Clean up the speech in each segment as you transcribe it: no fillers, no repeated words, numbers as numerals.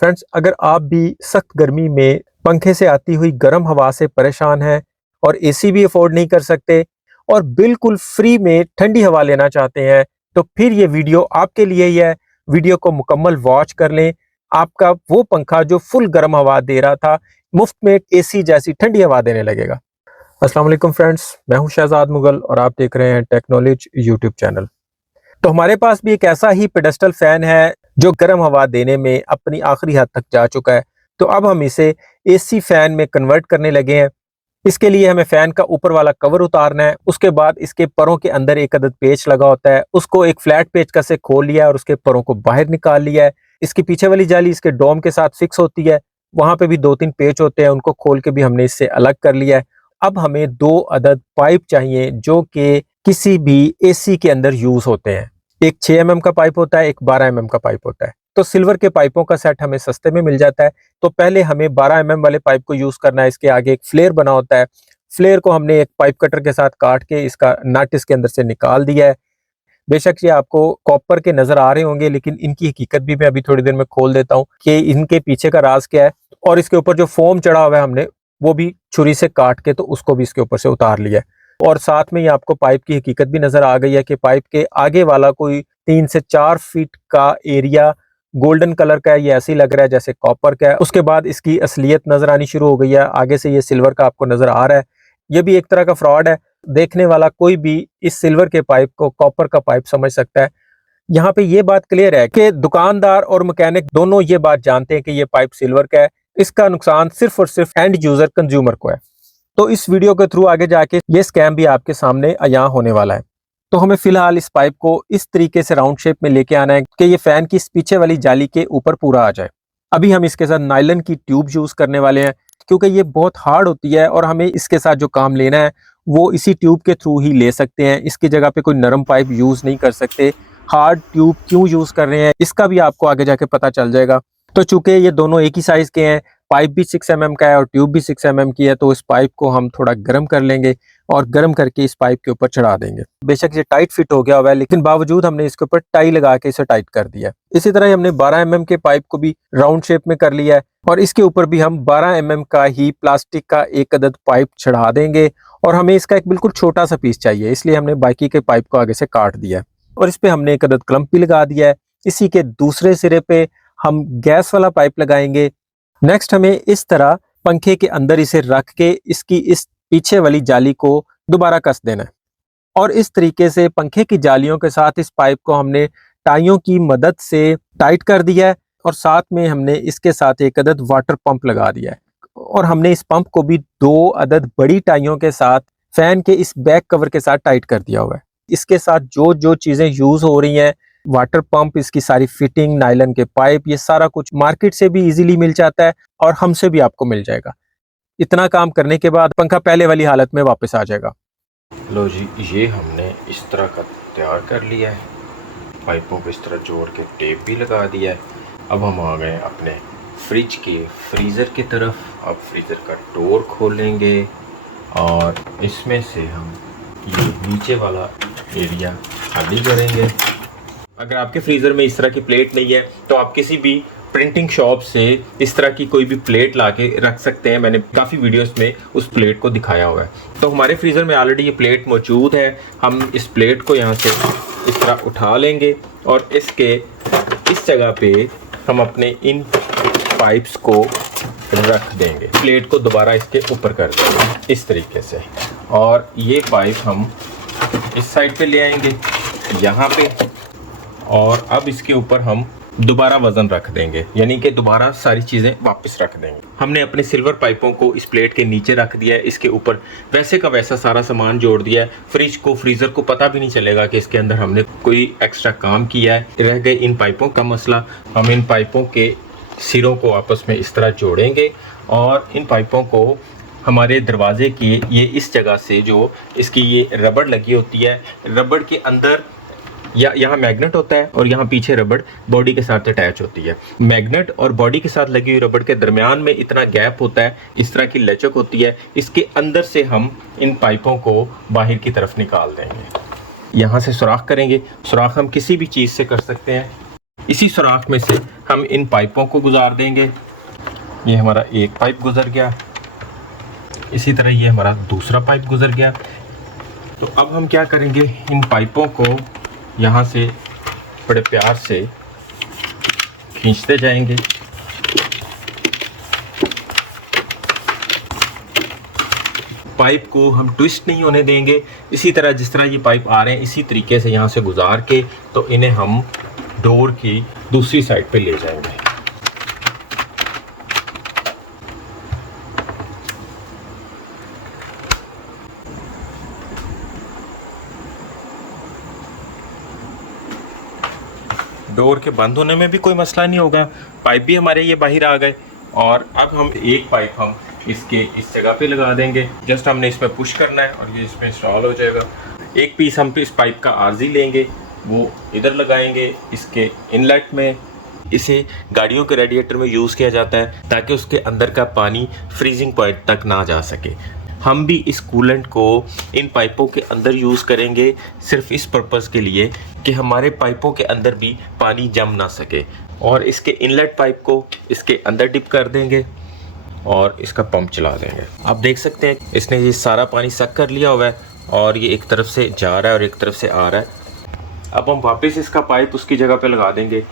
Friends, अगर आप भी सख्त गर्मी में पंखे से आती हुई गर्म हवा से परेशान हैं और एसी भी अफोर्ड नहीं कर सकते और बिल्कुल फ्री में ठंडी हवा लेना चाहते हैं, तो फिर ये वीडियो आपके लिए ही है। वीडियो को मुकम्मल वॉच कर लें। आपका वो पंखा जो फुल गर्म हवा दे रहा था, मुफ्त में एसी जैसी ठंडी हवा देने लगेगा। अस्सलाम वालेकुम फ्रेंड्स, मैं हूं शहजाद मुगल और आप देख रहे हैं टेक्नोलॉजी यूट्यूब चैनल। तो हमारे पास भी एक ऐसा ही पेडेस्टल फैन है जो गर्म हवा देने में अपनी आखिरी हद तक जा चुका है। तो अब हम इसे एसी फैन में कन्वर्ट करने लगे हैं। इसके लिए हमें फैन का ऊपर वाला कवर उतारना है। उसके बाद इसके परों के अंदर एक अदद पेच लगा होता है, उसको एक फ्लैट पेचकस से खोल लिया और उसके परों को बाहर निकाल लिया है। इसकी पीछे वाली जाली इसके डोम के साथ फिक्स होती है, वहां पे भी 2-3 पेच होते हैं, उनको खोल के भी हमने इससे अलग कर लिया है। अब हमें 2 अदद पाइप चाहिए जो कि किसी भी एसी के अंदर यूज होते हैं। एक 6 mm का पाइप होता है, एक 12 mm का पाइप होता है। तो सिल्वर के पाइपों का सेट हमें सस्ते में मिल जाता है। तो पहले हमें 12 mm वाले पाइप को यूज करना है। इसके आगे एक फ्लेयर बना होता है, फ्लेयर को हमने एक पाइप कटर के साथ काट के इसका नट इसके अंदर से निकाल दिया है। बेशक ये आपको कॉपर के नजर आ रहे होंगे, लेकिन इनकी हकीकत भी मैं अभी थोड़ी देर में खोल देता हूँ कि इनके पीछे का राज क्या है। और इसके ऊपर जो फोम चढ़ा हुआ है हमने वो भी छुरी से काट के तो उसको भी इसके ऊपर से उतार लिया है। और साथ में ही आपको पाइप की हकीकत भी नजर आ गई है कि पाइप के आगे वाला कोई 3 से 4 फीट का एरिया गोल्डन कलर का है। ये ऐसे ही लग रहा है जैसे कॉपर का है। उसके बाद इसकी असलियत नजर आनी शुरू हो गई है। आगे से ये सिल्वर का आपको नजर आ रहा है। ये भी एक तरह का फ्रॉड है। देखने वाला कोई भी इस सिल्वर के पाइप को कॉपर का पाइप समझ सकता है। यहाँ पे ये बात क्लियर है कि दुकानदार और मैकेनिक दोनों ये बात जानते हैं कि ये पाइप सिल्वर का है। इसका नुकसान सिर्फ और सिर्फ एंड यूजर कंज्यूमर को है। तो इस वीडियो के थ्रू आगे जाके ये स्कैम भी आपके सामने अयां होने वाला है। तो हमें फिलहाल इस पाइप को इस तरीके से राउंड शेप में लेके आना है कि ये फैन की इस पीछे वाली जाली के ऊपर पूरा आ जाए। अभी हम इसके साथ नायलन की ट्यूब यूज करने वाले हैं, क्योंकि ये बहुत हार्ड होती है और हमें इसके साथ जो काम लेना है वो इसी ट्यूब के थ्रू ही ले सकते हैं। इसकी जगह पे कोई नरम पाइप यूज नहीं कर सकते। हार्ड ट्यूब क्यों यूज कर रहे हैं इसका भी आपको आगे जाके पता चल जाएगा। तो चूंकि ये दोनों एक ही साइज के हैं, पाइप भी 6 mm का है और ट्यूब भी 6 mm की है, तो इस पाइप को हम थोड़ा गर्म कर लेंगे और गर्म करके इस पाइप के ऊपर चढ़ा देंगे। बेशक ये टाइट फिट हो गया हुआ है, लेकिन बावजूद हमने इसके ऊपर टाई लगा के इसे टाइट कर दिया। इसी तरह हमने 12 mm के पाइप को भी राउंड शेप में कर लिया है और इसके ऊपर भी हम 12 mm का ही प्लास्टिक का एक अदद पाइप चढ़ा देंगे। और हमें इसका एक बिल्कुल छोटा सा पीस चाहिए, इसलिए हमने बाकी के पाइप को आगे से काट दिया और इस पे हमने एक अदद क्लम्प भी लगा दिया है। इसी के दूसरे सिरे पे हम गैस वाला पाइप लगाएंगे। नेक्स्ट हमें इस तरह पंखे के अंदर इसे रख के इसकी इस पीछे वाली जाली को दोबारा कस देना है और इस तरीके से पंखे की जालियों के साथ इस पाइप को हमने टाइयों की मदद से टाइट कर दिया है और साथ में हमने इसके साथ एक अदद वाटर पंप लगा दिया है। और हमने इस पंप को भी 2 अदद बड़ी टाइयों के साथ फैन के इस बैक कवर के साथ टाइट कर दिया हुआ है। इसके साथ जो जो चीजें यूज हो रही हैं, वाटर पंप, इसकी सारी फिटिंग, नायलन के पाइप, ये सारा कुछ मार्केट से भी इजीली मिल जाता है और हमसे भी आपको मिल जाएगा। इतना काम करने के बाद पंखा पहले वाली हालत में वापस आ जाएगा। लो जी, ये हमने इस तरह का तैयार कर लिया है। पाइपों को इस तरह जोड़ के टेप भी लगा दिया है। अब हम आ गए अपने फ्रिज के फ्रीज़र की तरफ। अब फ्रीज़र का डोर खोलेंगे और इसमें से हम ये नीचे वाला एरिया खाली करेंगे। अगर आपके फ्रीज़र में इस तरह की प्लेट नहीं है तो आप किसी भी प्रिंटिंग शॉप से इस तरह की कोई भी प्लेट ला के रख सकते हैं। मैंने काफ़ी वीडियोस में उस प्लेट को दिखाया हुआ है। तो हमारे फ्रीज़र में ऑलरेडी ये प्लेट मौजूद है। हम इस प्लेट को यहाँ से इस तरह उठा लेंगे और इसके इस जगह पे हम अपने इन पाइप्स को रख देंगे। प्लेट को दोबारा इसके ऊपर कर देंगे इस तरीके से और ये पाइप हम इस साइड पे ले आएंगे यहाँ पे और अब इसके ऊपर हम दोबारा वजन रख देंगे, यानी कि दोबारा सारी चीज़ें वापस रख देंगे। हमने अपने सिल्वर पाइपों को इस प्लेट के नीचे रख दिया है, इसके ऊपर वैसे का वैसा सारा सामान जोड़ दिया है। फ्रीज़र को पता भी नहीं चलेगा कि इसके अंदर हमने कोई एक्स्ट्रा काम किया है। रह गए इन पाइपों का मसला। हम इन पाइपों के सिरों को आपस में इस तरह जोड़ेंगे और इन पाइपों को हमारे दरवाजे के ये इस जगह से जो इसकी ये रबड़ लगी होती है, रबड़ के अंदर या यहाँ मैग्नेट होता है और यहाँ पीछे रबड़ बॉडी के साथ अटैच होती है। मैग्नेट और बॉडी के साथ लगी हुई रबड़ के दरमियान में इतना गैप होता है, इस तरह की लचक होती है। इसके अंदर से हम इन पाइपों को बाहर की तरफ निकाल देंगे। यहाँ से सुराख करेंगे। सुराख हम किसी भी चीज़ से कर सकते हैं। इसी सुराख में से हम इन पाइपों को गुजार देंगे। ये हमारा एक पाइप गुजर गया, इसी तरह ये हमारा दूसरा पाइप गुजर गया। तो अब हम क्या करेंगे, इन पाइपों को यहाँ से बड़े प्यार से खींचते जाएंगे। पाइप को हम ट्विस्ट नहीं होने देंगे। इसी तरह जिस तरह ये पाइप आ रहे हैं इसी तरीके से यहाँ से गुजार के तो इन्हें हम डोर की दूसरी साइड पे ले जाएंगे। डोर के बंद होने में भी कोई मसला नहीं होगा, पाइप भी हमारे ये बाहर आ गए। और अब हम एक पाइप हम इसके इस जगह पे लगा देंगे। जस्ट हमने इसमें पुश करना है और ये इसमें इंस्टॉल हो जाएगा। एक पीस हम इस पाइप का आर्जी लेंगे, वो इधर लगाएंगे इसके इनलेट में। इसे गाड़ियों के रेडिएटर में यूज़ किया जाता है ताकि उसके अंदर का पानी फ्रीजिंग पॉइंट तक ना जा सके। हम भी इस कूलेंट को इन पाइपों के अंदर यूज़ करेंगे सिर्फ इस पर्पज़ के लिए कि हमारे पाइपों के अंदर भी पानी जम ना सके। और इसके इनलेट पाइप को इसके अंदर डिप कर देंगे और इसका पंप चला देंगे। आप देख सकते हैं इसने ये सारा पानी सक कर लिया हुआ है और ये एक तरफ से जा रहा है और एक तरफ से आ रहा है। अब हम वापस इसका पाइप उसकी जगह पे लगा देंगे।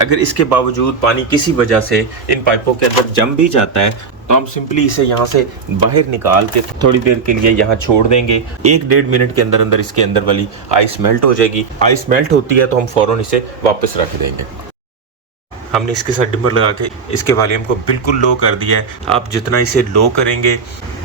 अगर इसके बावजूद पानी किसी वजह से इन पाइपों के अंदर जम भी जाता है तो हम सिंपली इसे यहाँ से बाहर निकाल के थोड़ी देर के लिए यहाँ छोड़ देंगे। 1-1.5 मिनट के अंदर अंदर इसके अंदर वाली आइस मेल्ट हो जाएगी। आइस मेल्ट होती है तो हम फ़ौरन इसे वापस रख देंगे। हमने इसके साथ डिमर लगा के इसके वॉल्यूम को बिल्कुल लो कर दिया है। आप जितना इसे लो करेंगे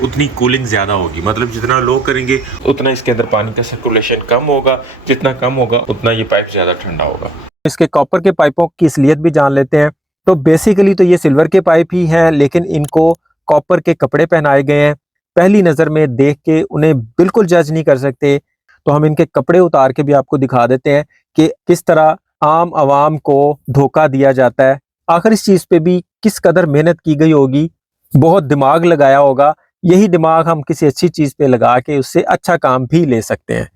उतनी कूलिंग ज़्यादा होगी, मतलब जितना लो करेंगे उतना इसके अंदर पानी का सर्कुलेशन कम होगा, जितना कम होगा उतना ये पाइप ज़्यादा ठंडा होगा। इसके कॉपर के पाइपों की असलियत भी जान लेते हैं। तो बेसिकली तो ये सिल्वर के पाइप ही हैं, लेकिन इनको कॉपर के कपड़े पहनाए गए हैं। पहली नज़र में देख के उन्हें बिल्कुल जज नहीं कर सकते, तो हम इनके कपड़े उतार के भी आपको दिखा देते हैं कि किस तरह आम आवाम को धोखा दिया जाता है। आखिर इस चीज़ पे भी किस कदर मेहनत की गई होगी, बहुत दिमाग लगाया होगा। यही दिमाग हम किसी अच्छी चीज़ पे लगा के उससे अच्छा काम भी ले सकते हैं।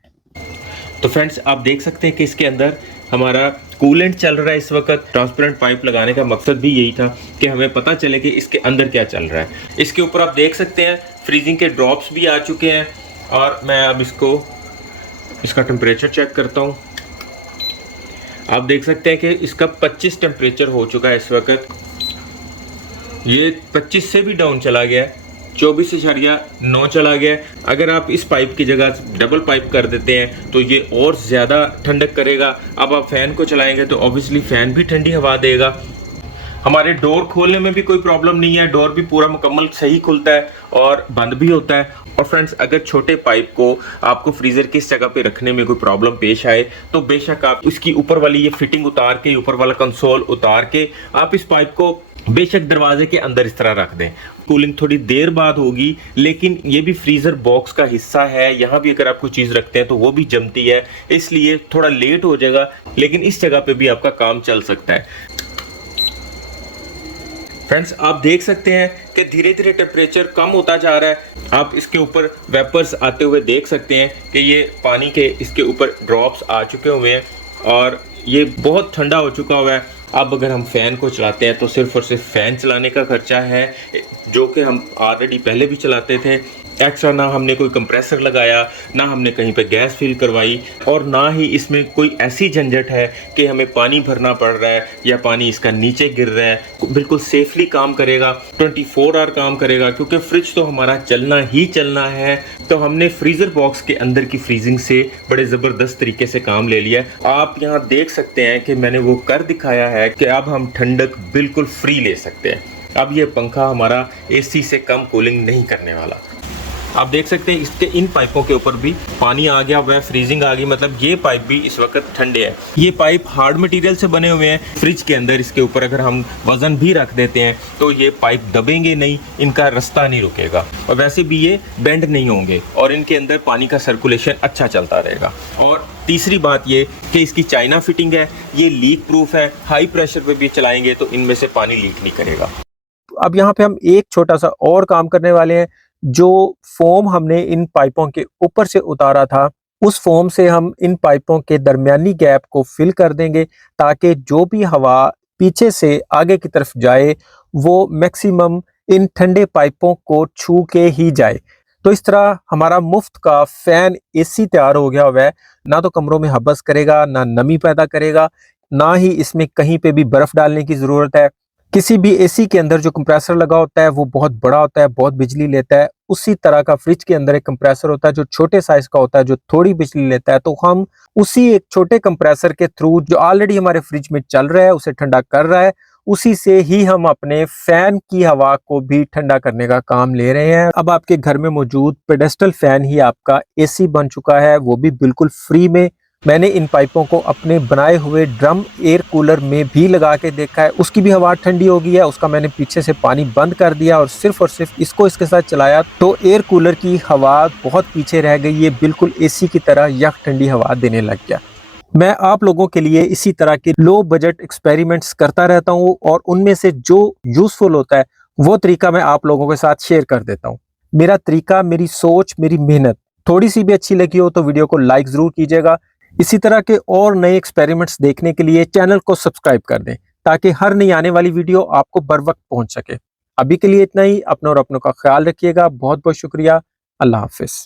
तो फ्रेंड्स आप देख सकते हैं कि इसके अंदर हमारा कूलेंट चल रहा है इस वक्त। ट्रांसपेरेंट पाइप लगाने का मकसद भी यही था कि हमें पता चले कि इसके अंदर क्या चल रहा है। इसके ऊपर आप देख सकते हैं फ्रीजिंग के ड्रॉप्स भी आ चुके हैं और मैं अब इसका टेम्परेचर चेक करता हूँ। आप देख सकते हैं कि इसका 25 टेम्परेचर हो चुका है इस वक्त। ये 25 से भी डाउन चला गया है, 24.9 चला गया है। अगर आप इस पाइप की जगह डबल पाइप कर देते हैं तो ये और ज़्यादा ठंडक करेगा। अब आप फ़ैन को चलाएंगे तो ऑब्वियसली फ़ैन भी ठंडी हवा देगा। हमारे डोर खोलने में भी कोई प्रॉब्लम नहीं है, डोर भी पूरा मुकम्मल सही खुलता है और बंद भी होता है। और फ्रेंड्स अगर छोटे पाइप को आपको फ्रीज़र की इस जगह पे रखने में कोई प्रॉब्लम पेश आए तो बेशक आप इसकी ऊपर वाली ये फिटिंग उतार के, ऊपर वाला कंसोल उतार के आप इस पाइप को बेशक दरवाजे के अंदर इस तरह रख दें। कूलिंग थोड़ी देर बाद होगी, लेकिन ये भी फ्रीज़र बॉक्स का हिस्सा है। यहाँ भी अगर आप कोई चीज़ रखते हैं तो वो भी जमती है, इसलिए थोड़ा लेट हो जाएगा, लेकिन इस जगह पे भी आपका काम चल सकता है। फ्रेंड्स आप देख सकते हैं कि धीरे धीरे टेम्परेचर कम होता जा रहा है। आप इसके ऊपर वेपर्स आते हुए देख सकते हैं कि ये पानी के इसके ऊपर ड्रॉप्स आ चुके हुए हैं और ये बहुत ठंडा हो चुका हुआ है। अब अगर हम फ़ैन को चलाते हैं तो सिर्फ और सिर्फ फ़ैन चलाने का खर्चा है, जो कि हम ऑलरेडी पहले भी चलाते थे। एक्स्ट्रा ना हमने कोई कंप्रेसर लगाया, ना हमने कहीं पे गैस फिल करवाई, और ना ही इसमें कोई ऐसी झंझट है कि हमें पानी भरना पड़ रहा है या पानी इसका नीचे गिर रहा है। बिल्कुल सेफली काम करेगा, 24 आवर काम करेगा, क्योंकि फ्रिज तो हमारा चलना ही चलना है। तो हमने फ्रीज़र बॉक्स के अंदर की फ्रीजिंग से बड़े ज़बरदस्त तरीके से काम ले लिया है। आप यहाँ देख सकते हैं कि मैंने वो कर दिखाया है कि अब हम ठंडक बिल्कुल फ्री ले सकते हैं। अब ये पंखा हमारा एसी से कम कूलिंग नहीं करने वाला। आप देख सकते हैं इसके इन पाइपों के ऊपर भी पानी आ गया हुआ है, फ्रीजिंग आ गई, मतलब ये पाइप भी इस वक्त ठंडे हैं। ये पाइप हार्ड मटेरियल से बने हुए हैं। फ्रिज के अंदर इसके ऊपर अगर हम वज़न भी रख देते हैं तो ये पाइप दबेंगे नहीं, इनका रास्ता नहीं रुकेगा, और वैसे भी ये बेंड नहीं होंगे और इनके अंदर पानी का सर्कुलेशन अच्छा चलता रहेगा। और तीसरी बात ये कि इसकी चाइना फिटिंग है, ये लीक प्रूफ है। हाई प्रेशर पे भी चलाएंगे तो इनमें से पानी लीक नहीं करेगा। अब यहाँ पे हम एक छोटा सा और काम करने वाले हैं। जो फोम हमने इन पाइपों के ऊपर से उतारा था उस फोम से हम इन पाइपों के दरमियानी गैप को फिल कर देंगे ताकि जो भी हवा पीछे से आगे की तरफ जाए वो मैक्सिमम इन ठंडे पाइपों को छू के ही जाए। तो इस तरह हमारा मुफ्त का फैन एसी तैयार हो गया हुआ है। ना तो कमरों में हबस करेगा, ना नमी पैदा करेगा, ना ही इसमें कहीं पे भी बर्फ डालने की जरूरत है। किसी भी एसी के अंदर जो कंप्रेसर लगा होता है वो बहुत बड़ा होता है, बहुत बिजली लेता है। उसी तरह का फ्रिज के अंदर एक कंप्रेसर होता है जो छोटे साइज का होता है, जो थोड़ी बिजली लेता है। तो हम उसी एक छोटे कंप्रेसर के थ्रू जो ऑलरेडी हमारे फ्रिज में चल रहा है, उसे ठंडा कर रहा है, उसी से ही हम अपने फैन की हवा को भी ठंडा करने का काम ले रहे हैं। अब आपके घर में मौजूद पेडेस्टल फैन ही आपका एसी बन चुका है, वो भी बिल्कुल फ्री में। मैंने इन पाइपों को अपने बनाए हुए ड्रम एयर कूलर में भी लगा के देखा है, उसकी भी हवा ठंडी हो गई है। उसका मैंने पीछे से पानी बंद कर दिया और सिर्फ इसको इसके साथ चलाया तो एयर कूलर की हवा बहुत पीछे रह गई, ये बिल्कुल एसी की तरह यक ठंडी हवा देने लग गया। मैं आप लोगों के लिए इसी तरह के लो बजट एक्सपेरिमेंट्स करता रहता हूँ और उनमें से जो यूजफुल होता है वो तरीका मैं आप लोगों के साथ शेयर कर देता हूँ। मेरा तरीका, मेरी सोच, मेरी मेहनत थोड़ी सी भी अच्छी लगी हो तो वीडियो को लाइक जरूर कीजिएगा। इसी तरह के और नए एक्सपेरिमेंट्स देखने के लिए चैनल को सब्सक्राइब कर दें ताकि हर नई आने वाली वीडियो आपको बर वक्त पहुंच सके। अभी के लिए इतना ही। अपनों और अपनों का ख्याल रखिएगा। बहुत बहुत शुक्रिया। अल्लाह हाफिज।